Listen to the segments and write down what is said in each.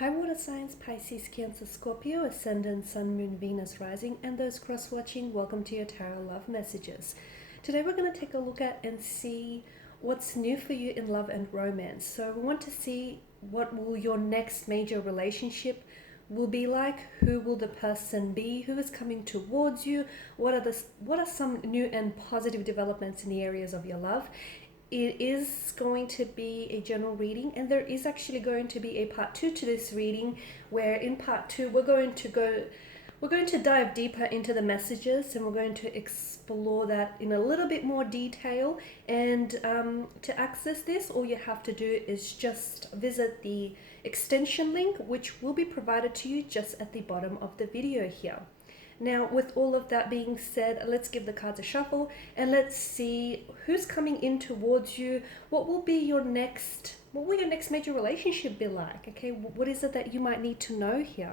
Hi, water signs, Pisces, Cancer, Scorpio, Ascendant, Sun, Moon, Venus, Rising, and those cross-watching, welcome to your Tarot Love Messages. Today we're going to take a look at and see what's new for you in love and romance. So we want to see what will your next major relationship will be like, who will the person be, who is coming towards you, what are some new and positive developments in the areas of your love. It is going to be a general reading, and there is actually going to be a part 2 to this reading, where in part 2 we're going to dive deeper into the messages, and we're going to explore that in a little bit more detail. And to access this, all you have to do is just visit the extension link, which will be provided to you just at the bottom of the video here. Now, with all of that being said, let's give the cards a shuffle and let's see who's coming in towards you. What will your next major relationship be like? Okay, what is it that you might need to know here?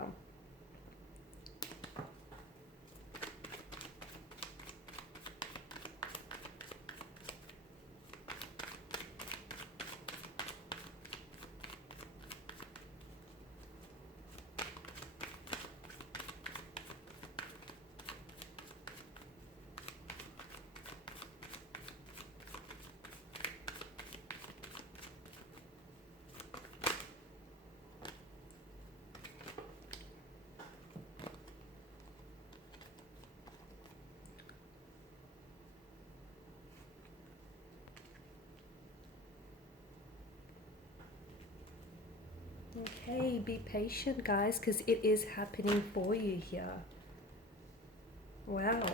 Okay, be patient, guys, because it is happening for you here. Wow.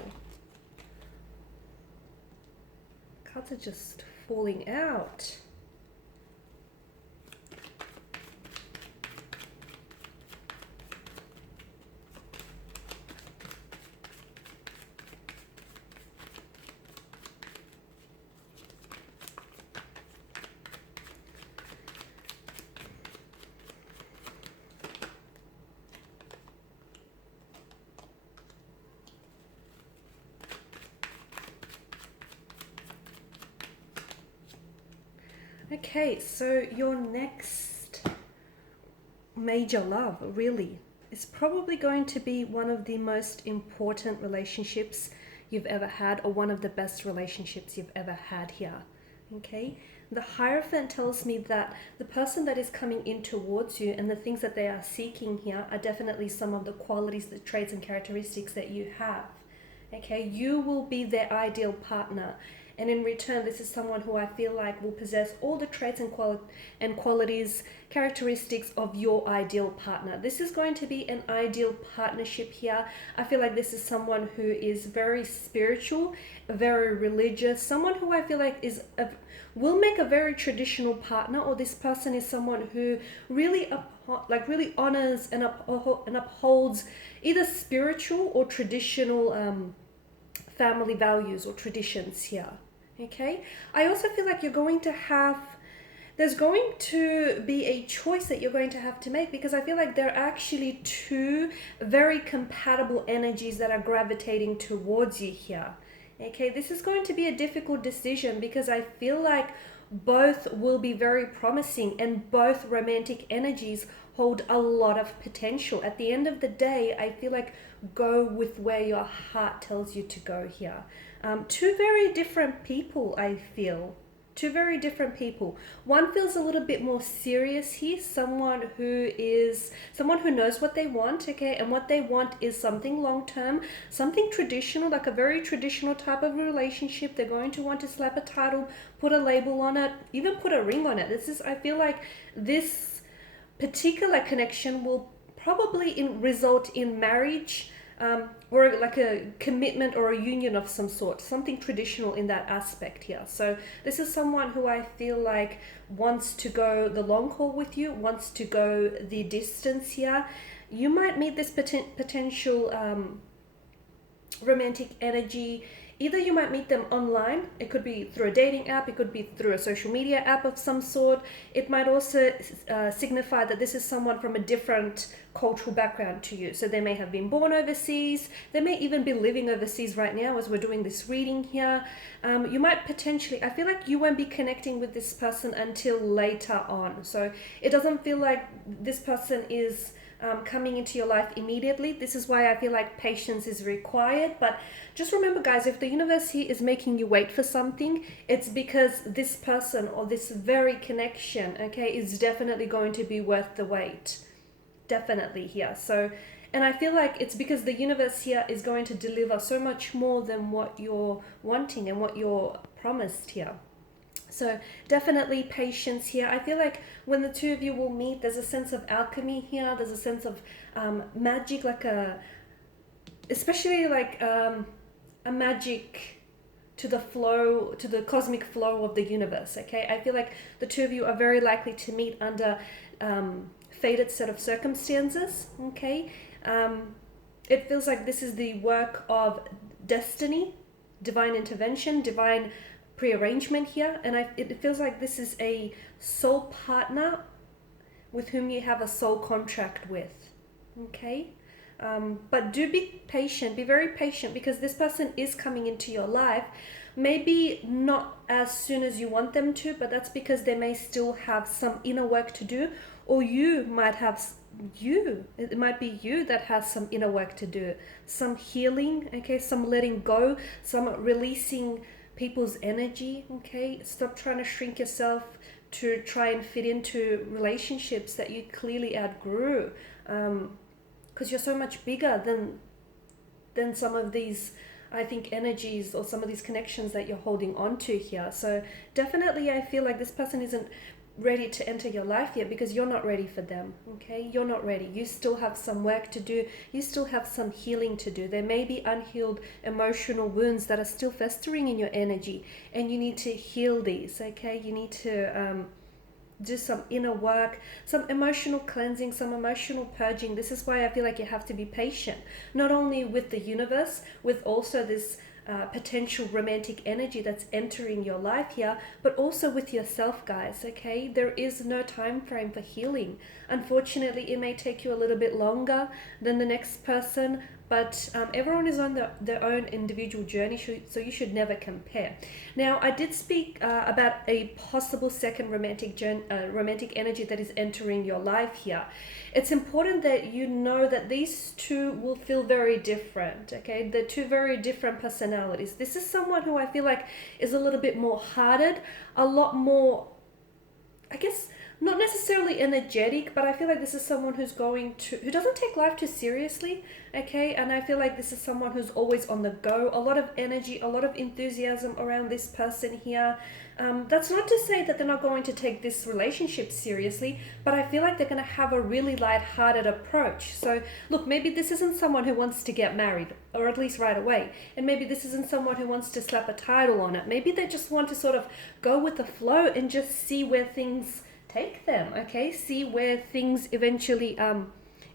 Cards are just falling out. Okay, so your next major love, really, is probably going to be one of the most important relationships you've ever had, or one of the best relationships you've ever had here. Okay, the Hierophant tells me that the person that is coming in towards you and the things that they are seeking here are definitely some of the qualities, the traits and characteristics that you have. Okay, you will be their ideal partner. And in return, this is someone who I feel like will possess all the traits and qualities, characteristics of your ideal partner. This is going to be an ideal partnership here. I feel like this is someone who is very spiritual, very religious, someone who I feel like will make a very traditional partner, or this person is someone who really honors and upholds either spiritual or traditional family values or traditions here. Okay, I also feel like there's going to be a choice that you're going to have to make, because I feel like there are actually two very compatible energies that are gravitating towards you here. Okay, this is going to be a difficult decision, because I feel like both will be very promising and both romantic energies hold a lot of potential. At the end of the day, I feel like go with where your heart tells you to go here. Two very different people, I feel. Two very different people. One feels a little bit more serious here, someone who knows what they want, okay, and what they want is something long-term, something traditional, like a very traditional type of relationship. They're going to want to slap a title, put a label on it, even put a ring on it. I feel like this particular connection will probably result in marriage, or like a commitment or a union of some sort, something traditional in that aspect here. So this is someone who I feel like wants to go the long haul with you, wants to go the distance here. You might meet this potential romantic energy Either you might meet them online, it could be through a dating app, it could be through a social media app of some sort. It might also signify that this is someone from a different cultural background to you. So they may have been born overseas, they may even be living overseas right now as we're doing this reading here. You might potentially, I feel like you won't be connecting with this person until later on. So it doesn't feel like this person is coming into your life immediately. This is why I feel like patience is required. But just remember, guys, if the universe here is making you wait for something, it's because this person or this very connection, okay, is definitely going to be worth the wait. Definitely here. So, and I feel like it's because the universe here is going to deliver so much more than what you're wanting and what you're promised here. So definitely patience here. I feel like when the two of you will meet, there's a sense of alchemy here. There's a sense of magic, like especially like a magic to the flow, to the cosmic flow of the universe. Okay, I feel like the two of you are very likely to meet under fated set of circumstances. Okay, it feels like this is the work of destiny, divine intervention, divine prearrangement here, and it feels like this is a soul partner with whom you have a soul contract with. Okay, but do be patient, be very patient, because this person is coming into your life, maybe not as soon as you want them to, but that's because they may still have some inner work to do, or you might have it might be you that has some inner work to do, some healing, okay, some letting go, some releasing people's energy. Okay, stop trying to shrink yourself to try and fit into relationships that you clearly outgrew, because you're so much bigger than some of these, I think, energies or some of these connections that you're holding on to here. So definitely I feel like this person isn't ready to enter your life yet because you're not ready for them. Okay, you're not ready. You still have some work to do. You still have some healing to do. There may be unhealed emotional wounds that are still festering in your energy, and you need to heal these. Okay, you need to do some inner work, some emotional cleansing, some emotional purging. This is why I feel like you have to be patient, not only with the universe, with also this potential romantic energy that's entering your life here, but also with yourself, guys. Okay, there is no time frame for healing. Unfortunately, it may take you a little bit longer than the next person, but everyone is on their own individual journey, so you should never compare. Now, I did speak about a possible second romantic energy that is entering your life here. It's important that you know that these two will feel very different. Okay, they're two very different personalities. This is someone who I feel like is a little bit more hearted, a lot more, I guess, not necessarily energetic, but I feel like this is someone who doesn't take life too seriously. Okay, and I feel like this is someone who's always on the go, a lot of energy, a lot of enthusiasm around this person here. That's not to say that they're not going to take this relationship seriously, but I feel like they're going to have a really light-hearted approach. So look, maybe this isn't someone who wants to get married, or at least right away, and maybe this isn't someone who wants to slap a title on it. Maybe they just want to sort of go with the flow and just see where things take them. Okay, see where things eventually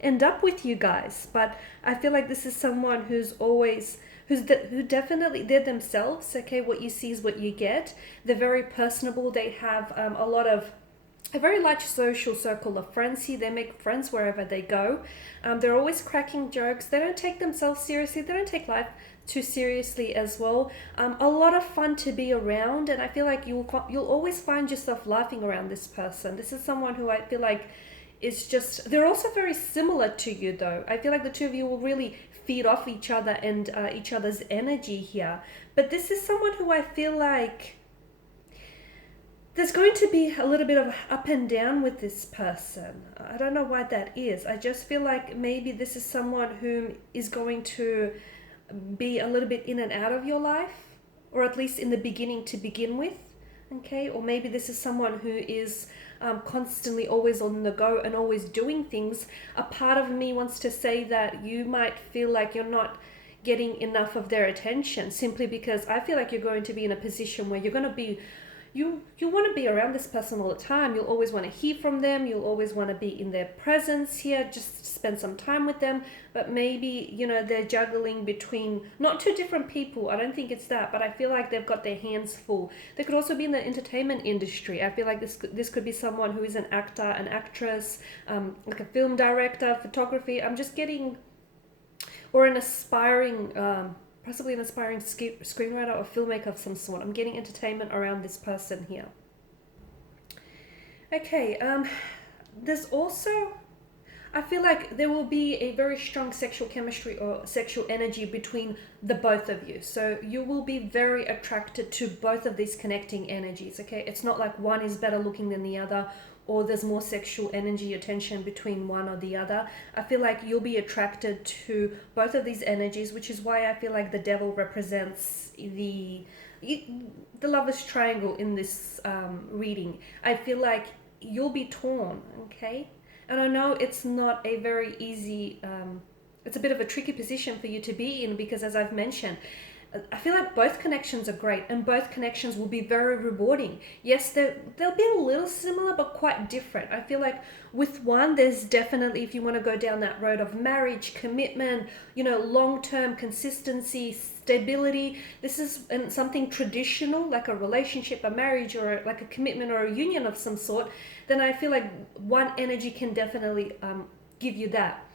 end up with you guys. But I feel like this is someone who definitely, they're themselves. Okay, what you see is what you get. They're very personable. They have a very large social circle of friends here. They make friends wherever they go. They're always cracking jokes. They don't take themselves seriously. They don't take life too seriously as well. A lot of fun to be around, and I feel like you'll always find yourself laughing around this person. This is someone who I feel like is just, they're also very similar to you though. I feel like the two of you will really feed off each other and each other's energy here. But this is someone who I feel like there's going to be a little bit of up and down with this person. I don't know why that is. I just feel like maybe this is someone whom is going to be a little bit in and out of your life, or at least in the beginning to begin with. Okay, or maybe this is someone who is constantly always on the go and always doing things. A part of me wants to say that you might feel like you're not getting enough of their attention, simply because I feel like you're going to be in a position where you're you want to be around this person all the time. You'll always want to hear from them. You'll always want to be in their presence here, just spend some time with them. But maybe, they're juggling between not two different people. I don't think it's that, but I feel like they've got their hands full. They could also be in the entertainment industry. I feel like this could be someone who is an actor, an actress, like a film director, photography. I'm just getting, or an aspiring, possibly an aspiring screenwriter or filmmaker of some sort. I'm getting entertainment around this person here. Okay, there's also, I feel like there will be a very strong sexual chemistry or sexual energy between the both of you. So you will be very attracted to both of these connecting energies, okay? It's not like one is better looking than the other, or there's more sexual energy or tension between one or the other. I feel like you'll be attracted to both of these energies, which is why I feel like the devil represents the lover's triangle in this reading. I feel like you'll be torn, okay? And I know it's not a very easy, it's a bit of a tricky position for you to be in, because as I've mentioned, I feel like both connections are great and both connections will be very rewarding. Yes, they'll be a little similar but quite different. I feel like with one, there's definitely, if you want to go down that road of marriage, commitment, long-term consistency, stability, this is something traditional, like a relationship, a marriage, or like a commitment or a union of some sort, then I feel like one energy can definitely give you that.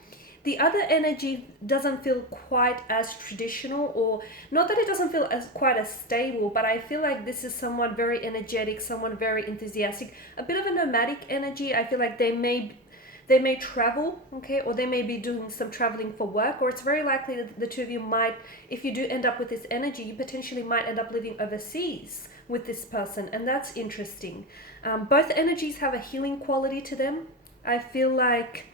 The other energy doesn't feel quite as traditional, or not that it doesn't feel quite as stable, but I feel like this is someone very energetic, someone very enthusiastic, a bit of a nomadic energy. I feel like they may travel, okay, or they may be doing some traveling for work, or it's very likely that the two of you might, if you do end up with this energy, you potentially might end up living overseas with this person, and that's interesting. Both energies have a healing quality to them. I feel like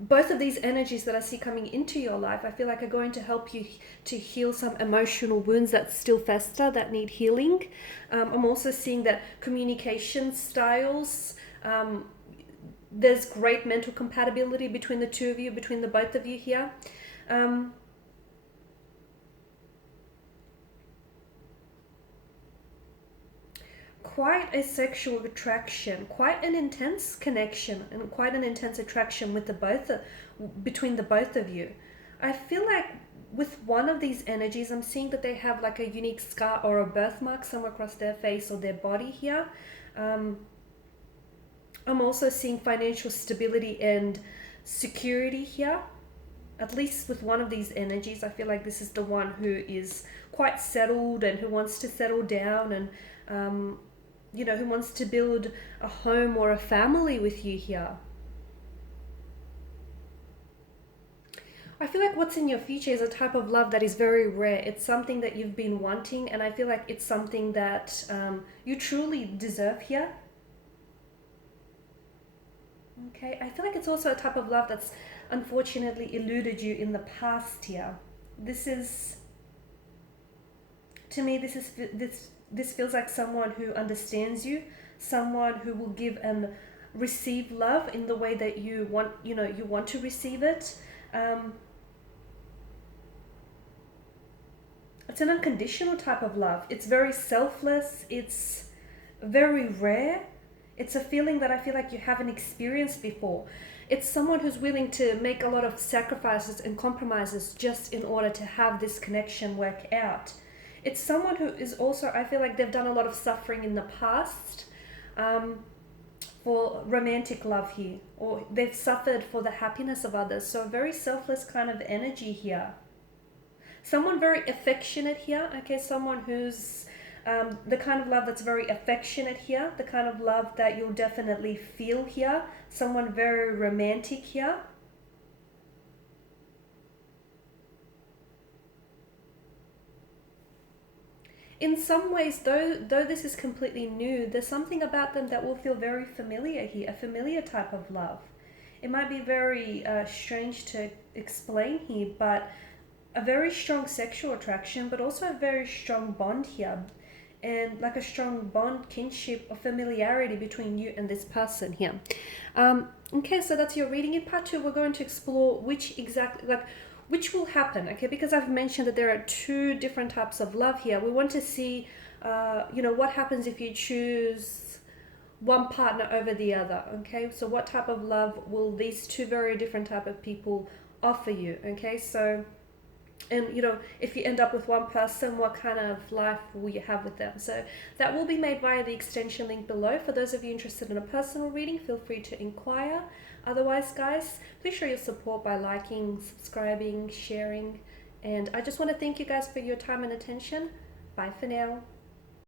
both of these energies that I see coming into your life, I feel like are going to help you to heal some emotional wounds that still fester, that need healing. I'm also seeing that communication styles, there's great mental compatibility between the two of you, between the both of you here. Quite a sexual attraction, quite an intense connection, and quite an intense attraction with between the both of you. I feel like with one of these energies, I'm seeing that they have like a unique scar or a birthmark somewhere across their face or their body here. I'm also seeing financial stability and security here. At least with one of these energies, I feel like this is the one who is quite settled and who wants to settle down, and who wants to build a home or a family with you here. I feel like what's in your future is a type of love that is very rare. It's something that you've been wanting, and I feel like it's something that you truly deserve here. Okay, I feel like it's also a type of love that's unfortunately eluded you in the past here. To me, this feels like someone who understands you, someone who will give and receive love in the way that you want to receive it. It's an unconditional type of love. It's very selfless. It's very rare. It's a feeling that I feel like you haven't experienced before. It's someone who's willing to make a lot of sacrifices and compromises just in order to have this connection work out. It's someone who is also, I feel like they've done a lot of suffering in the past for romantic love here, or they've suffered for the happiness of others. So a very selfless kind of energy here. Someone very affectionate here, okay, someone who's the kind of love that's very affectionate here, the kind of love that you'll definitely feel here, someone very romantic here. In some ways, though this is completely new, there's something about them that will feel very familiar here, a familiar type of love. It might be very strange to explain here, but a very strong sexual attraction, but also a very strong bond here, and like a strong bond, kinship, or familiarity between you and this person here. Okay, so that's your reading. In part 2, we're going to explore which will happen, okay? Because I've mentioned that there are 2 different types of love here. We want to see what happens if you choose one partner over the other? Okay, so what type of love will these two very different type of people offer you? Okay, so, and if you end up with one person, what kind of life will you have with them? So that will be made via the extension link below. For those of you interested in a personal reading, feel free to inquire. Otherwise, guys, please show your support by liking, subscribing, sharing, and I just want to thank you guys for your time and attention. Bye for now.